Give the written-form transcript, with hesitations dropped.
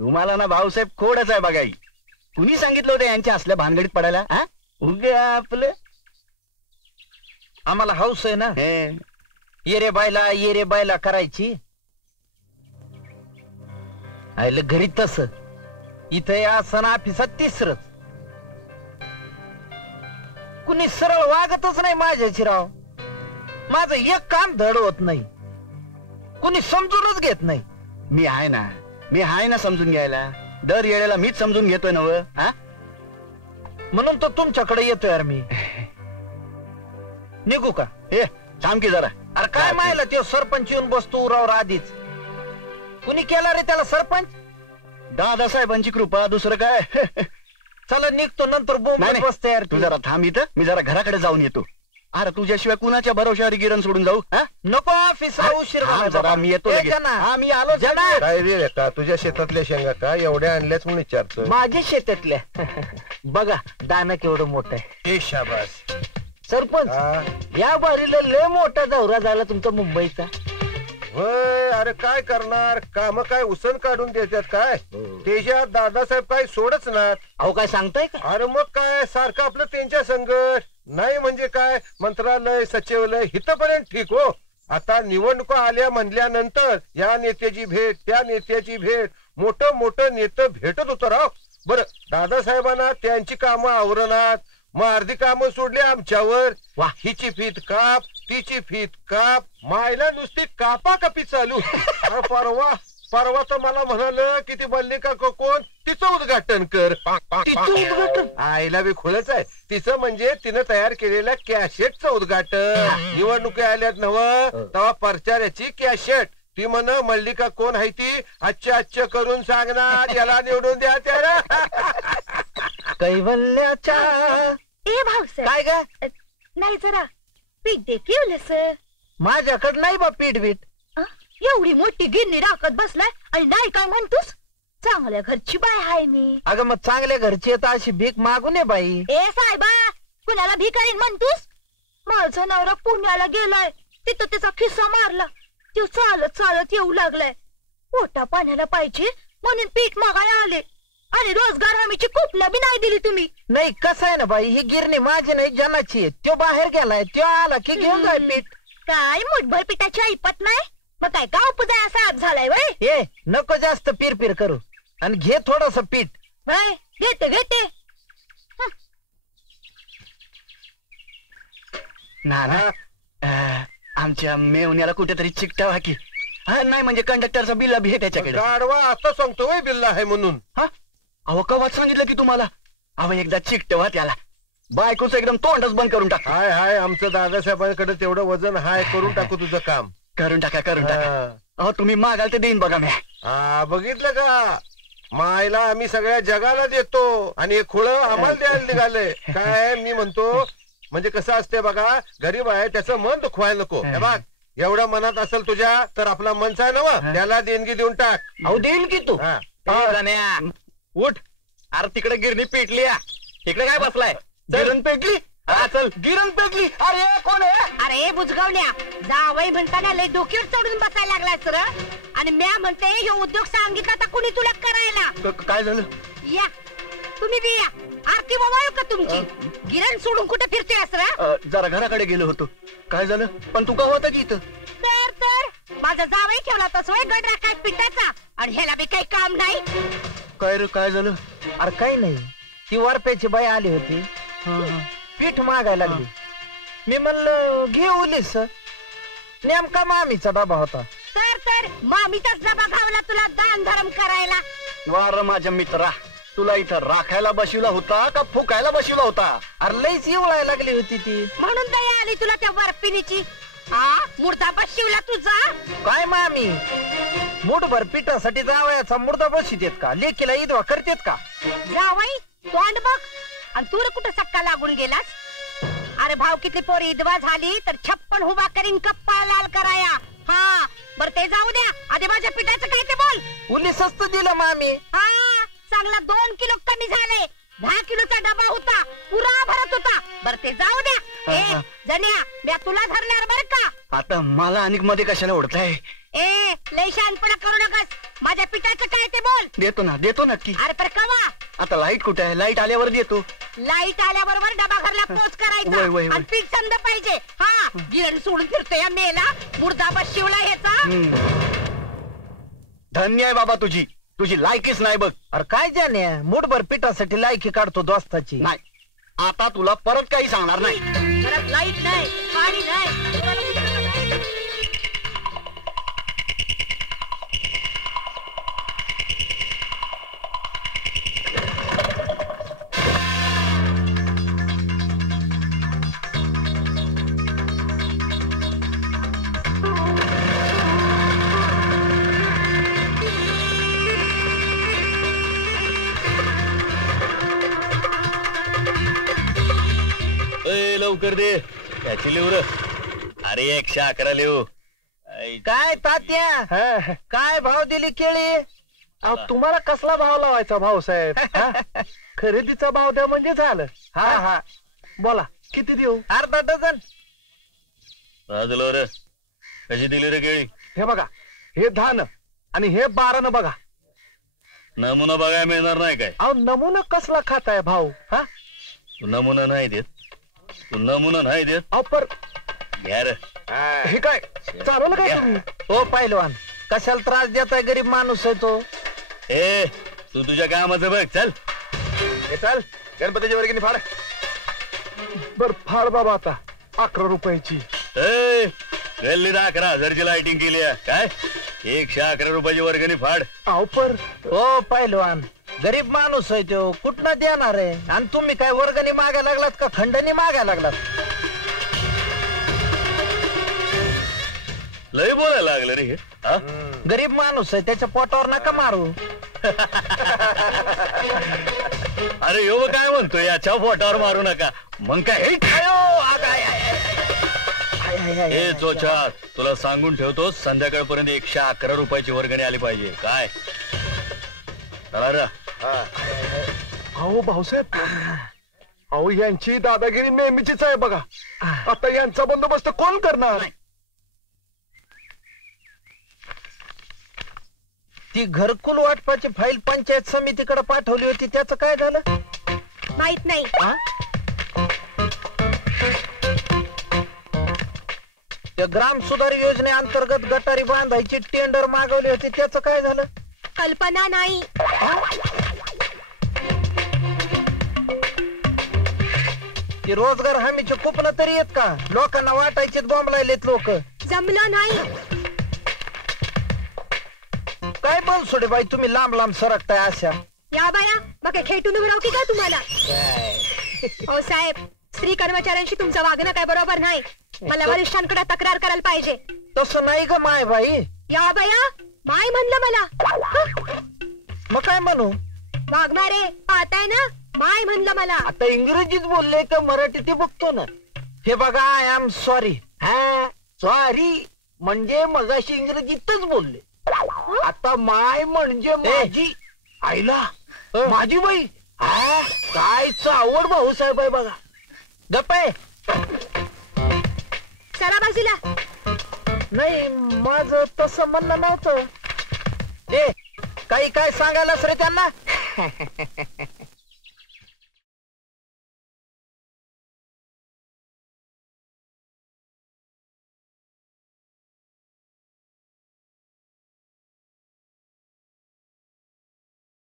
तुम्हाला ना भाऊसाहेब खोडच आहे बघाई. कुणी सांगितलं होतं यांच्या असल्या भानगडीत पडायला? हा उगे आपलं आम्हाला हौस आहे ना ये रे बायला करायची. आयलं घरी तस इथं या सण ऑफिसात तिसरच. कुणी सरळ वागतच नाही माझ्याची राव. माझं एक काम धड होत नाही. कुणी समजूनच घेत नाही. मी आहे ना समजून घ्यायला. दर येळेला मीच समजून घेतोय नव. हा म्हणून तर तुमच्याकडे येतोय यार मी. निघू का? हे थांब की जरा. अरे काय माहिला ते सरपंच येऊन बसतो उरावर आधीच. कुणी केला रे त्याला सरपंच? दादासाहेबांची कृपा, दुसरं काय. चला निघतो नंतर बोंबलत बसते यार. तू जरा थांब इथं, मी जरा घराकडे जाऊन येतो. अरे तुझ्याशिवाय कुणाच्या भरोश्यावर गिरण सोडून जाऊ? नको ऑफिसला उशीर जरा मी येतो. मी आलो जना. काय रे का तुझ्या शेतातल्या शेंगा का एवढ्या आणल्याच म्हणून विचारतो. माझ्या शेतातल्या बघा दाना केवढं मोठं आहे. शाबास. सरपंच या बारीला लय मोठा दौरा झाला तुमचा मुंबईचा. होय. अरे काय करणार, काम काय उसन काढून देतात काय. त्याच्यात दादासाहेब काय सोडच ना. अहो काय सांगताय का? अरे मग काय सारखं आपलं त्यांच्या संघर्ष नाही म्हणजे काय. मंत्रालय सचिवालय इथपर्यंत ठीक हो. आता निवडणुका आल्या म्हणल्यानंतर या नेत्याची भेट त्या नेत्याची भेट मोठं मोठं नेतं भेटत होतं राव. बरं दादासाहेबांना त्यांची कामं आवरणात मग अर्धी कामं सोडली आमच्यावर. हिची फीत काप तिची फीत काप मायला नुसती कापाकापी चालू. परवा तर मला म्हणालं की ती मल्लिका कोण तिचं उद्घाटन कर. आईला बी खुलच आहे. तिचं म्हणजे तिनं तयार केलेल्या कॅशेटचं उद्घाटन. निवडणुकी आल्यात नव तेव्हा प्रचाराची कॅशेट. ती म्हण मल्लिका कोण आहे ती आजच्या करून सांगणार याला निवडून द्या त्याला. कैवल्याच्या ए भाऊसाहेब काय ग? नाही जरा पीठ दे की. माझ्याकडे नाही बा पीठ बीट. एवढी मोठी गिरणी राखत बसलाय आणि नाही काय म्हणतोस. चांगल्या घरची बाय हाय मी. अगं मग चांगल्या घरची तर अशी भीक मागू नये बाई. ए साहेबा कुणाला भिकारीन म्हणतोस. माझा नवरा पुण्याला गेलाय. तिथं त्याचा खिस्सा मारला. तो चालत चालत येऊ लागलाय. पोटा पाण्याला पाहिजे म्हणून पीठ मागायला आले. आणि रोजगार हमीची कुपला बी नाही दिली तुम्ही. नाही कसं आहे ना बाई, ही गिरणी माझी नाही जनाची आहे. तो बाहेर गेलाय, तो आला की घेऊन जाय पीठ. काय मुठभर पिठाची ऐपत नाही. मग काय गाव पुजाय असा आज झालाय वय. ए नको जास्त पीर करू आणि घे थोडस पीठ. घेते ना आमच्या मेवण्याला कुठेतरी चिकटावा की. नाही म्हणजे कंडक्टरचा बिल्ला बी त्याच्याकडे. गाडवा आता सांगतो वय बिल्ला आहे म्हणून. अहो कवाच सांगितलं की तुम्हाला. अहो एकदा चिकटवा त्याला. बायकोचं एकदम तोंडच बंद करून टाक. हाय आमचं दादासाहेबांकडे तेवढं वजन हाय. करून टाकू तुझं काम. करून टाका. अहो तुम्ही मागाल ते देईन बघा मी. बघितलं का मायला आम्ही सगळ्या जगाला देतो आणि हे खुळं आम्हाला द्यायला निघालंय. काय मी म्हणतो म्हणजे कसं असते बघा, गरीब आहे त्याचं मन दुखवायला नको. हे बघ एवढं मनात असेल तुझ्या तर आपला मनचा आहे ना त्याला देणगी देऊन टाक. अहो देईन की तू. उठ. अरे तिकडे गिरणी पेटली. तिकडे काय बसलाय? गिरण पेटली. चल गिरण पेटली. अरे कोण आहे? अरे बुजगावल्या जावई म्हणताना लय डोक्यावर चढून बसायला लागलाय सर. आणि म्या म्हणते हे उद्योग सांगितला तर कुणी तुला करायला. काय झालं? या तुम्ही बी या. आरती बाबा का तुमची. गिरण सोडून कुठे फिरतोय सर? जरा घराकडे गेलो होतो. काय झालं? पण तू का होता की इथं? तर माझा जावई ठेवला तसं गड राखाय पिठाचा आणि ह्याला बी काही काम नाही. काय रे काय झालं? अरे काही नाही. ती वारप्याची बाई आली होती. पीठ मागायला लागली. मी म्हणलं घे उलीस. नेमका मामीचा डबा होता. तर मामीचाच डबा घावला तुला दान धर्म करायला. वार माझ्या मित्रा, तुला इथं राखायला बसवला होता का फुकायला बसवला होता? अरे लईच येवळायला लागली होती ती. म्हणून दया आली तुला त्या बर्फिनीची. मुर्दा बसवला तुझा. काय मामी मुठभर पिठासाठी जावयाचा मुर्दा बसवीत येत का? लेकीला ईदवा करतेत का? जावई तोंड बघ. आणि तू कुठं सक्का लागून गेलास? अरे भाव किती पोरी ईदवा झाली तर 56 उभा करीन कप्पा लाल कराया. बरं ते जाऊ द्या. आधी माझ्या पिठाचं काय ते बोल. उली स्वस्त दिलं मामी. चांगला 2 किलो कमी झाले. 10 किलोचा डबा होता पुरा भरत होता. बरं ते जाऊ द्या. जन्या मी तुला धरणार बर का. आता मला अनेक मध्ये कशाला ओढताय? लय शहाणपणा करू नकस. माझ्या पिठाचं काय ते बोल. देतो नक्की. अरे पर कवा. आता लाईट कुठे आहे? लाईट आल्यावर देतो. लाईट आल्याबरोबर डबा घरला पोच वय, करायचा वय. आणि पीठ समजा पाहिजे. हा गिरण सोडून फिरतोय या मेला मुर्दाबाद शिवला ह्याचा. धन्य आहे बाबा तुझी लायकीच नाही बघ. अरे काय जाणे मुठभर पिठासाठी लायकी काढतो दोस्ताची. नाही आता तुला परत काही सांगणार नाही. घरात लाईट नाही पाणी नाही. लवकर दे त्याची लिहू र. अरे 111 लिहू. काय तात्या काय भाव दिली केळी? अहो तुम्हाला कसला भाव लावायचा भाऊसाहेब? खरेदीचा भाव द्या म्हणजे झालं. हा बोला किती देऊ? अर्धा डझन. वाजलो र. कशी दिली रे केळी? हे बघा हे 10 आणि हे 12 बघा. नमुना बघायला मिळणार नाही काय? अहो नमुना कसला खाताय भाऊ? हा तू नमुना नाही देत. अहो पर घ्या रे. हे काय चालवलं काय तुम्ही? हो पहिलवान कशाला त्रास देताय? गरीब माणूस आहे तो. ए तू तुझ्या कामाचं बघ. चल चल गणपतीच्या वर्गणी फाड. बर फाड बाबा आता 11 रुपयाची. ए गल्लीत 11,000ची लाइटिंग केली आहे काय? 111 रुपयाची वर्गणी फाड. अहो पर हो पहिलवान गरीब माणूस आहे तो कुठनं देणार आहे? आणि तुम्ही काय वर्गणी मागायला लागलात का खंडणी मागायला लागलात? लय बोलायला लागलं रे हे. हा? गरीब माणूस आहे त्याच्या पोटावर नका मारू. अरे यो काय म्हणतो याच्या पोटावर मारू नका मग काय? ए चोचा तुला सांगून ठेवतो संध्याकाळपर्यंत 111 रुपयाची वर्गणी आली पाहिजे काय? चला रे. अहो भाऊसाहेब अहो यांची दादागिरी नेहमीचीच आहे बघा. आता यांचा बंदोबस्त कोण करणार? ती घरकुल वाटपाची फाईल पंचायत समितीकडे पाठवली होती त्याचं काय झालं? माहित नाही. त्या ग्राम सुधार योजनेअंतर्गत गटारी बांधायची टेंडर मागवली होती त्याचं काय झालं? कल्पना नाही. ती रोजगार हमीचे कुपन तरी येत का? लोकांना वाटायचे बोंबलायलेत लोक. जमलं नाही. काय बोल सोडे बाई तुम्ही लांब लांब सरकताय अशा. या बाया मग काय खेटून उभी राहू की काय तुम्हाला? हो साहेब स्त्री कर्मचाऱ्यांशी तुमचं वागणं काय बरोबर नाही. मला वरिष्ठांकडे तक्रार करायला पाहिजे. तसं नाही ग माय बाई. या बाया माय म्हणलं मला. मग काय म्हणू? वागणारे पाहताय ना माय म्हणलं मला. आता इंग्रजीत बोलले का मराठी ते बघतो ना. हे बघा आय एम सॉरी. हा सॉरी म्हणजे मगाशी इंग्रजीतच बोलले. आता माय म्हणजे माझी आईला माझी बाई. हा काय आवड भाऊसाहेब आहे बघा. गप्प आहे. सरा बाजूला. नाही माझं तसं म्हणणं नव्हतं. ए काही काय सांगायलाच रे त्यांना.